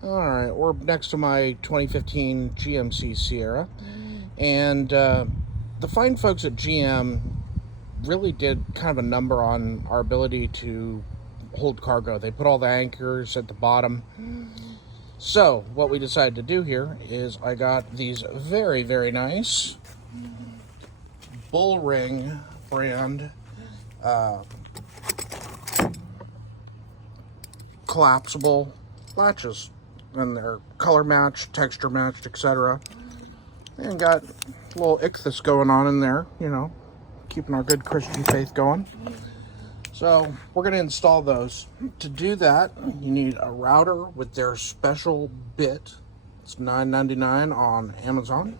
Alright, we're next to my 2015 GMC Sierra, and the fine folks at GM really did kind of a number on our ability to hold cargo. They put all the anchors at the bottom. So what we decided to do here is I got these very, very nice Bullring brand collapsible latches, and they're color matched, texture matched, etc. And got a little ichthus going on in there, you know, keeping our good Christian faith going. So we're going to install those. To do that, you need a router with their special bit. It's $9.99 on Amazon.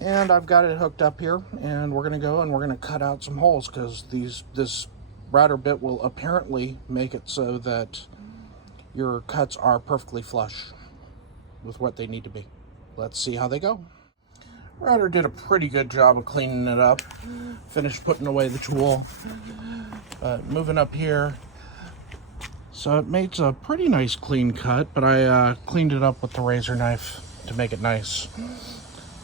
And I've got it hooked up here, and we're going to go and we're going to cut out some holes, because this router bit will apparently make it so that your cuts are perfectly flush with what they need to be. Let's see how they go. Router did a pretty good job of cleaning it up. Finished putting away the tool. Moving up here. So it makes a pretty nice clean cut, but I cleaned it up with the razor knife to make it nice.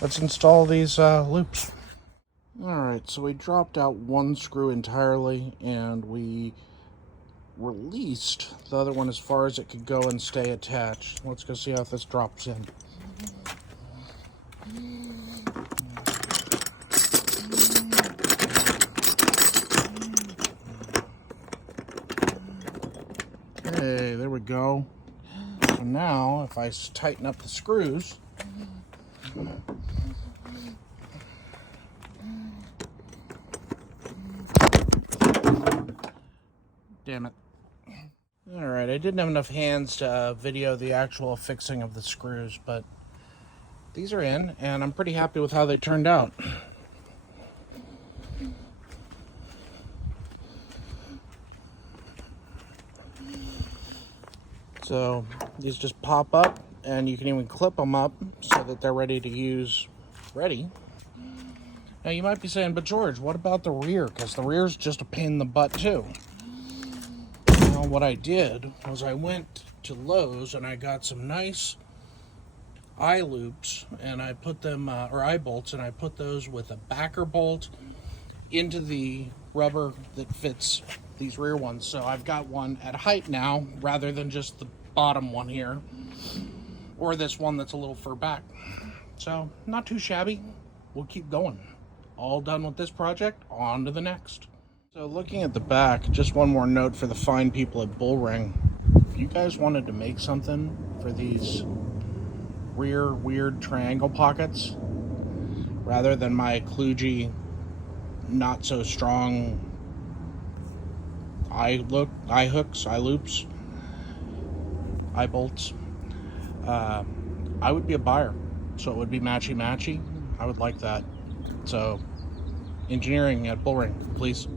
Let's install these loops. Alright, so we dropped out one screw entirely, and we released the other one as far as it could go and stay attached. Let's go see how this drops in. Okay, there we go. So now, if I tighten up the screws, damn it. Alright, I didn't have enough hands to video the actual fixing of the screws, but these are in, and I'm pretty happy with how they turned out. So these just pop up, and you can even clip them up so that they're ready to use. Now you might be saying, but George, what about the rear? Because the rear is just a pain in the butt too. Well, what I did was I went to Lowe's and I got some nice eye loops, and I put them, or eye bolts, and I put those with a backer bolt into the rubber that fits these rear ones. So I've got one at height now, rather than just the bottom one here, or this one that's a little fur back. So not too shabby. We'll keep going. All done with this project, on to the next. So looking at the back, just one more note for the fine people at Bullring. If you guys wanted to make something for these rear weird triangle pockets, rather than my kludgy, not so strong eye hooks, eye loops, eye bolts, I would be a buyer. So it would be matchy-matchy. I would like that. So engineering at Bullring, please.